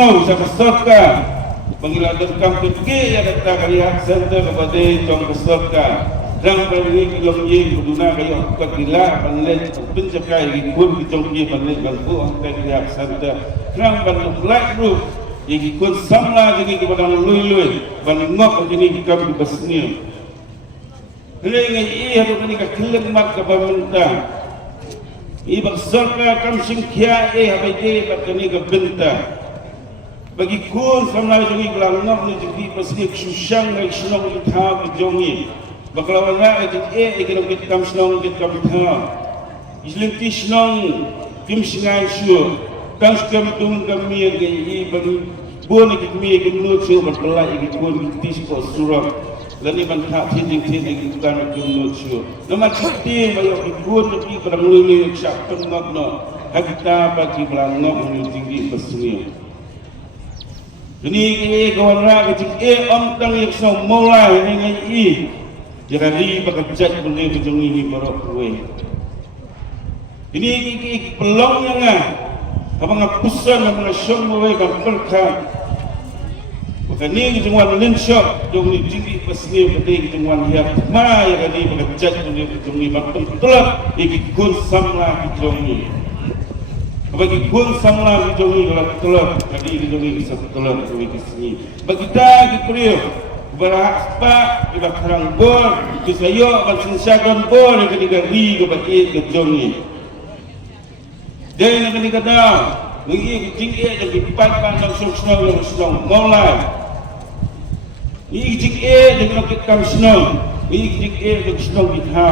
Snow sa kasorka pangiladang kampitki ya kata kalihat center kepada tong kasorka rang bagi kilong yin kuduna kayo kakila panlet pencakai ikut kitong yin panlet bangku angkai kalihat center rang ban light roof ikut samla jadi kepada lui ban ngok jadi kami basni ngai iya tu ni kakilang mak ka pemerintah ibang sorka kam singkya habai de bakani ka benta bagi kun samla jadi kelang ngok ni jadi basni susang ngai sunong kita jongi bakal wana jadi ikinong kitam sunong kitam tha islim tisnong kim singai su kang skam tung kami ngai bagi buan ikimi ikimnu su bakala ikikun tis ko surah lani man tak tin bukan ikimnu su nama kiti bayo ikun lebih kurang lulu sak tengok no hakita bagi belangok ni tinggi besni ini kawan ra kecik om tang yak so mulai ngai jadi bekerja boleh berjungi ni barok kuih. Ini pelongnya ngah, apa ngapusan apa ngasyong boleh berkerja. Bukan ni kejungan lenshok, jung ni tinggi pasni berdei kejungan hiap. Ma ya kali bekerja boleh berjungi barok tulak, ikut samla kejungi. Bagi kun samla kejungi kalau tulak, kali kejungi bisa tulak kejungi kesini. Bagi kita kiprio. Berapa kita kerang bor, kita yo kan sinsakan bor yang ketiga ri ke bait ke jongi. Dan yang ketiga dah, mungkin tinggi yang dipat pandang susnong yang susnong mulai. Ini tinggi yang kita kam susnong, ini tinggi yang susnong kita.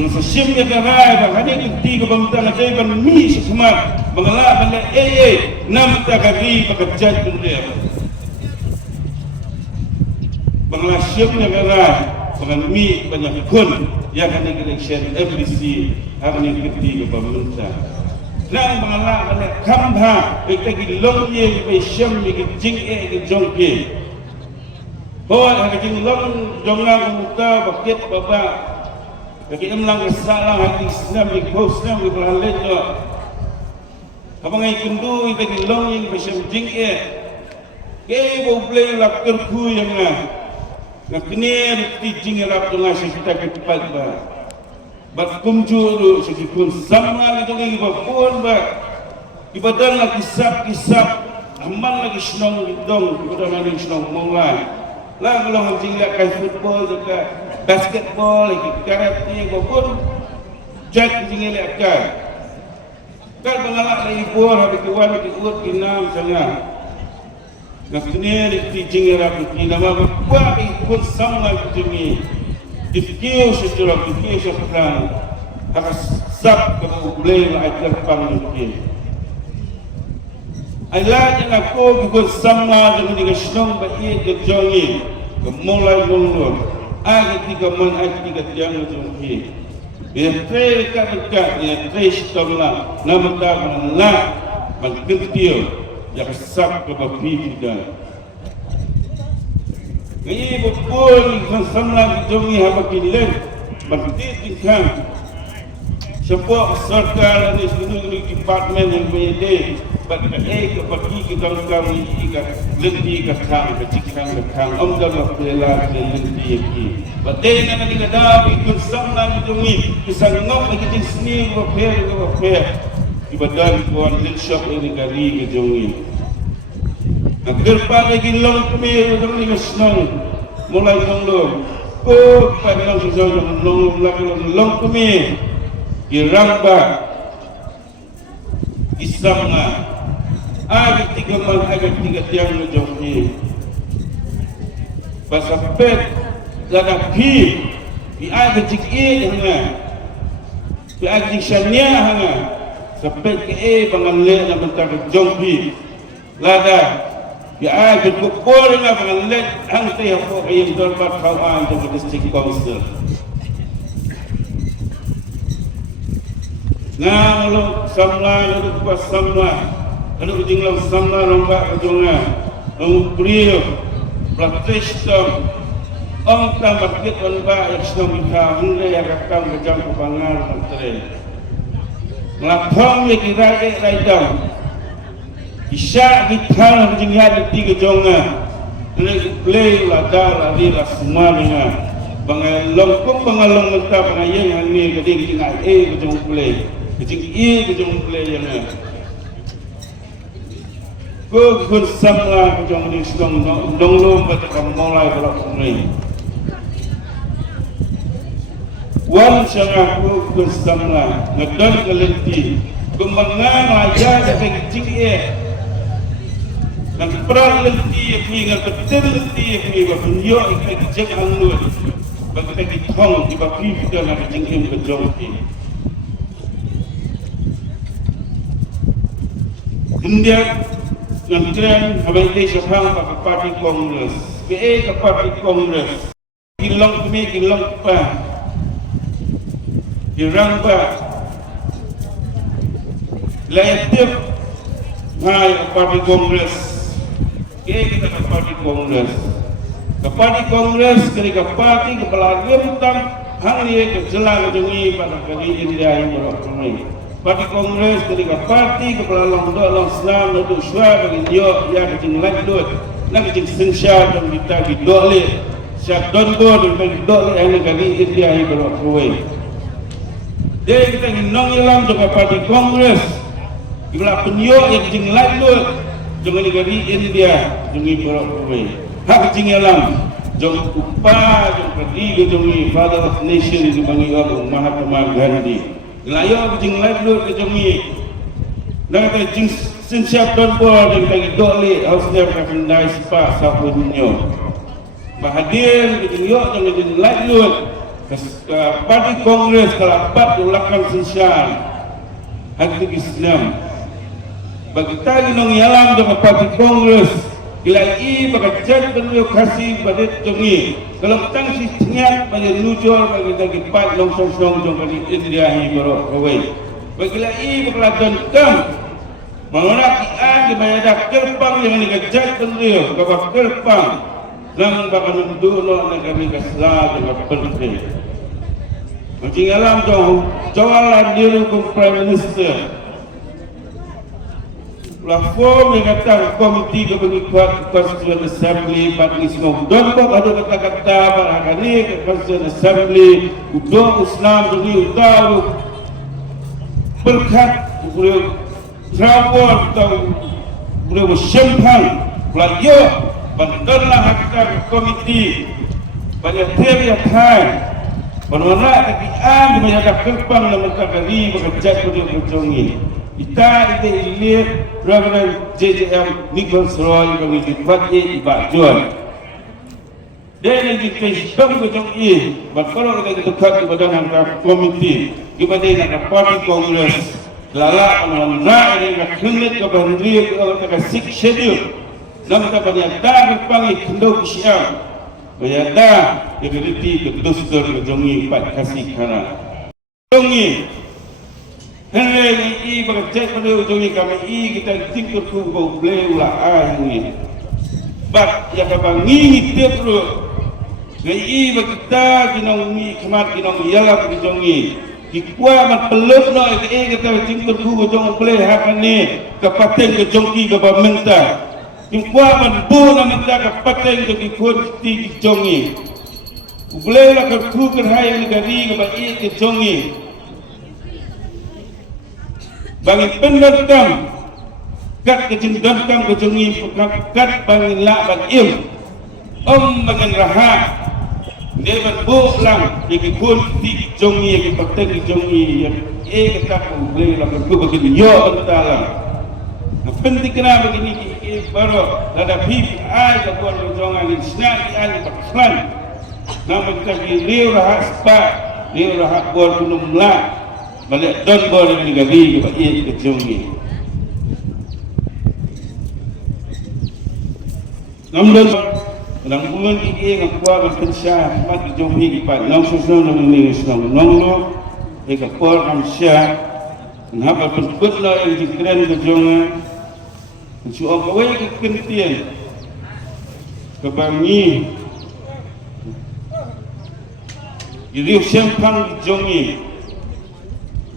Masa simnya kerai, bahkan ini tiga bangsa ada yang mi sesemat, mengelak benda nam takari bekerja dunia. Bangla siapnya kerai, dengan mi banyak kun yang akan election FDC akan diikuti ke pemerintah. Nang bangla bangla kambha kita gilong ye ke siam ke jing ke jongke. Bawa ke jing long jongang muka baket baba. Bagi emlang kesalah hati Islam di Islam di Berlin lo. Abang ai kundu kita gilong ye ke siam jing ke boleh lakar ku yang nak kini teaching rap tengah kita kepat ba, bat kumjuru sekipun sama itu lagi bapun ba, ibadah lagi kisap, aman lagi senang dong, ibadah lagi senang mulai. Lah kalau macam lihat kai football, juga basketball, lagi karate, bapun, jack macam lihat kai. Kan pengalak lagi buat, habis kuat, habis kuat kinam sangat. Nak kena teaching era kita nama buat ikut sama kejungi difikir secara fikir sekarang harus sab kalau boleh ajar panggilan Allah yang aku ikut sama dengan senang baik kejongi kemulai mulu agak tiga man agak tiga tiang kejongi dia terdekat dia tersetulah nama tahu nak mengkentil yang sab kebapi kita. Ini betul samla kejungi haba kilen berarti tingkang. Sebab serta ini seluruh departmen yang berada pada kebagi kita kami ikat lenti kekang kecikan kekang amdal bela lenti iki. Betul nak kita dah ikut samla kejungi kesangop kita seni repair ibadah kuan lenshop ini kali kejungi. Agar lagi long kami orang ni senang mulai long pada long sesuatu long kami diramba Islamna agak tiga tiang menjauhi bahasa pet lada pi di agak cikir hanga di agak syania hanga sampai ke pangalle nak bentar jompi lada ya agak kupol na pangalle hang tay ako kayong dorbat kawan to district council na lo samla lo pas samla ano jinglaw samla romba kajunga ang priyo protestom ang tambakit on ba isnom ika hindi yakakam kajang kupangar mantre ngapang yaki rae raidam Isya kita jenggat di kejonga, ini play lah dah lari lah semua dengan bangalong pun bangalong mentah bangayang ni keding jenggat kejong play, kejing kejong play yang ni. Kau kun samla kejong ni sedang dong bertakam mulai berlaku ni. Wan syarah kau kun samla ngedon kelenti, kemengang aja dari kejing dan perang lenti ni dengan betul lenti ni bertunjuk ikat jeng anglut bagi kita thong di baki kita nak jengkim kejong ni. India dan keren habis Malaysia hang pakai parti Kongres, BA ke parti Kongres, kilong kami kilong pa, dirang pa, layatip, hai parti Kongres. Kita ke parti Kongres, ketika parti kepala rentang hang ni kejelang jengi pada kali India yang berlaku. Parti Kongres ketika parti kepala long Islam untuk suara bagi dia yang kecing lanjut, nak kecing sensyar dan kita didoleh, siap donbor dan didoleh yang kali India yang berlaku. Dia kita nong ilam juga parti Kongres, kepala penyok yang kecing lanjut. Jangan negeri India, jangan berapa. Hak jinggalam, jangan upah, jangan pergi, jangan Father of Nation di bagi orang Mahatma Gandhi. Layak jinggalam dulu jangan. Dan kata jing sensiap dan bol dan kaki dokle, harusnya akan naik sepak sapunya. Bahadir jingyok jangan jinggalam dulu. Parti Kongres kalau dapat ulakan sensiap, hati Islam. Bagi tadi nong yalam dengan parti Kongres, ilai bagi cat beliau kasih pada jongi. Kalau tang si cengat bagi nujur bagi pat nong song jong bagi India hi berok kawai. Bagi ilai bagi ladan kam, mengenai kian di bayar kerpang yang dikejar beliau, bagi kerpang, nang bagi nundulo negara Islam dengan penting. Macam yalam jong, jawalan dia untuk Prime Minister. Platform yang kata komiti kepengurusan Constituent Assembly bagi semua donbok ada kata-kata pada ni Constituent Assembly untuk Islam jadi utau berkat beliau trawon atau beliau bersyempang beliau bantulah hakkan komiti pada tiap hari menolak kegiatan di banyak kerpang yang mentakari bekerja beliau berjongi. Kita lihat Reverend JJM Nicholas Roy bagi dipati ibajuan. Dan yang dikasihkan kejong ini, berkorong kita dekat kepada angka komiti, kepada angka parti Kongres, lalak menarik dengan kelit keberhentian kepada six schedule, namun kepada ada berpanggil kendor siang, bayada kegeriti kedustur kejongi pat kasih kana. Jongi. Henry bekerja pada ujungnya kami kita tinggal kubur beliau lah ini. Bak yang kami ngiti terus. Ngai berkita kinong kemat kinong yalah ujungnya. Kikuah mat peluk no kita tinggal kubur ujung beliau hakan ni kepaten kejongki kepamentah. Kikuah mat bu na mentah kepaten kekikun ti kejongnya. Beliau lah kerku kerhai negeri kepai kejongnya. Bagi pendatang kat kecing datang kejongi kat bagi lak bagi bagian rahat dia berbuk lang yang kun ti jongi yang pateng jongi yang kata boleh lah berku bagi yo bentalang penting kena begini baru ada PPI ketua perjuangan di senang di Pakistan nama kita dia rahat sepak dia rahat buat minum lak balik don boleh negeri kepada ia kejongi. Namun dalam bulan ini yang kuat berkensah mat kejongi kepada nong susun nong ini Islam nong lo ekapor kamsya kenapa berkutlah yang dikeren kejongan suap awal kekentian kebangi iriu sempang kejongi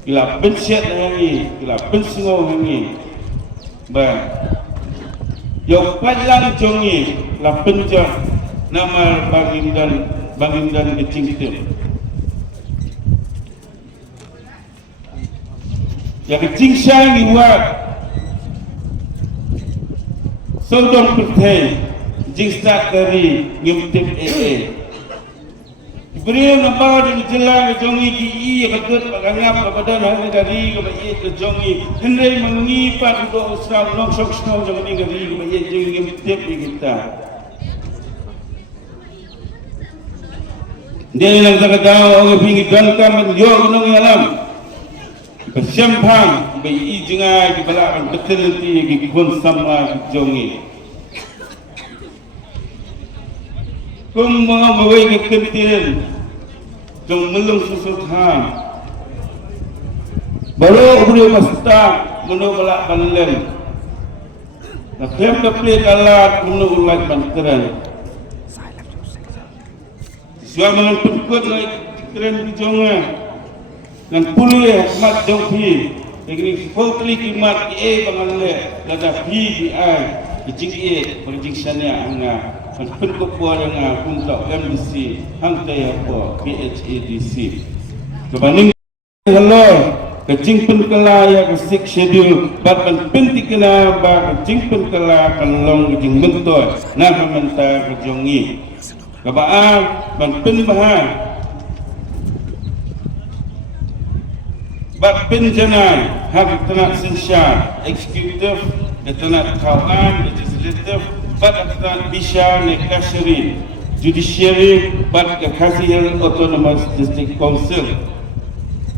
Kila pensiat hangi, kila pensingo hangi, bah Yo palang jongi la penja nama bangindan kecing itu. Ya kecing syang iwat sodong pertai jing start dari ngimtip beliau nampak di jalan jongi ki iya ketut pagangap kepada hari dari kepada ke jongi hendai mengipat untuk usah noksok snow jangan ini dari kepada jing ngimtip kita. Dia yang tak tahu orang pinggir dalkan menjual gunung alam bersiampang bayi jengai di belakang betul nanti di pun sama jongi. Kung mga maway kekentin kung melung susutan baru beri mastak menolak panlen nak play kalat menolak panteran siapa yang pengkut naik keren di jongan dan pulih mat jongpi ini fokli kimat pangalle lada pi kecing perjing sana anga pengkut buat dengan untuk MDC hangtai apa PHADC kebanding hello kecing penkelaya kesik schedule batman penting kena bak kecing penkela kalong kecing bentor nah pementar kejongi kebaan ban penbahan bat penjanai hak tenak sensyar eksekutif tenak kawan legislatif bat tenak bisa nekasiri judiciary bat Khasi Autonomous District Council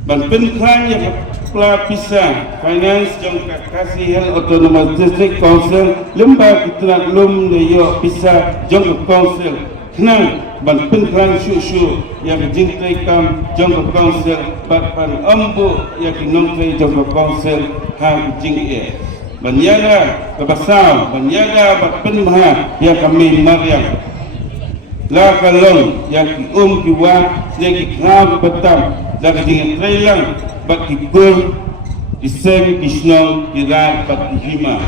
ban penklan yang pelapisa finance jong Khasi Autonomous District Council lembaga tenak lum yo bisa jong council kenang ban penklan syuk yang jintai kam jong council bat pan ambu yang nongtai jong council hang jing Banyada kebasar, banyada bat penmah yang kami Maryam. La kalong yang kiwa lagi kram betam, lagi dengan trailang bat kibul, iseng kisnong kirat bat hima.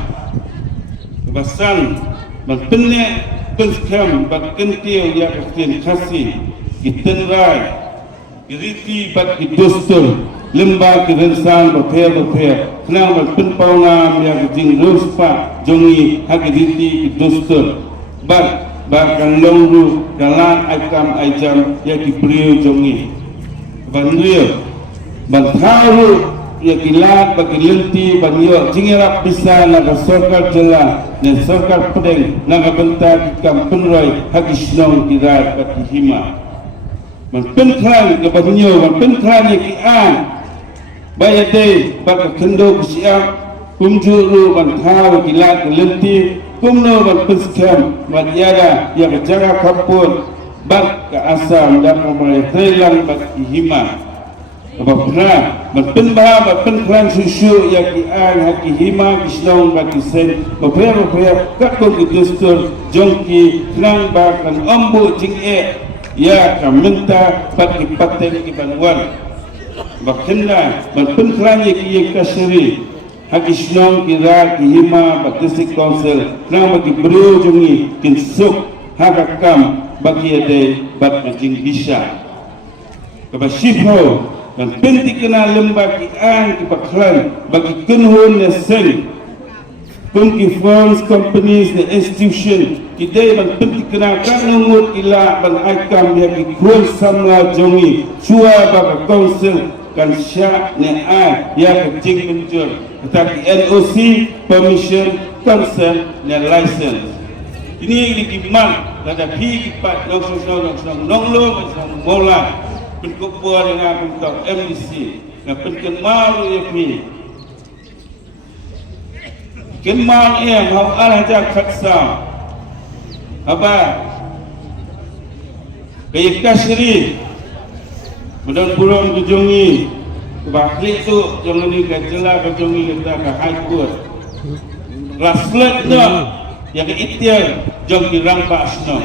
Kebasan bat penek penskam bat kentil yang kasih kitenrai, kiriti bat kidustul. Lembah kerensan berpea kenang berpenpaungan yang jing ruspa jongi hagiditi dostur bahkan longru galan aikam aijam yang diberiu jongi bandrio bantaru yang kilat bagi lenti banyo jingerap bisa naga sorkar jela dan sorkar pedeng naga bentar ikam penroy hagisnong kirat bagi hima berpenklan ke banyo berpenklan yang kian bayate bak kendo siap kumjuru bantaw kilat lenti kumno ban penskam madyada yang jaga kapun bak ke asam dan mulai telang bak hima apabila berpenbah berpenklan susu yang kian haki hima kisnong bak sen beberapa kakung idustur jongki nang bakan ombu jing ya kamenta bak ipaten ibanwan bakenda berpenklan yang kasiri hagisnong kira kihima batisik council nang bagi beriu jungi kinsuk hakakam bagi ade bat macing bisa kabasifo dan penting kena lembagi an kipaklan bagi kenhun nesen kunki firms companies the institution kidai ban penting kena kanungut ila ban aikam yang ikul samla jongi chua baka council kan syak ne ya kecing muncul tetapi NOC permission consent dan license ini dikimat ada hipat langsung nonglo macam mola penkubur dengan untuk MDC dan penkemalu ya pi kemal mau arah jak kaksa apa kayak kasri mudah burung kejongi bakli tu jangan ni kacela kejongi kita ke high court raslet tu yang ikhtiar jong dirang pak asno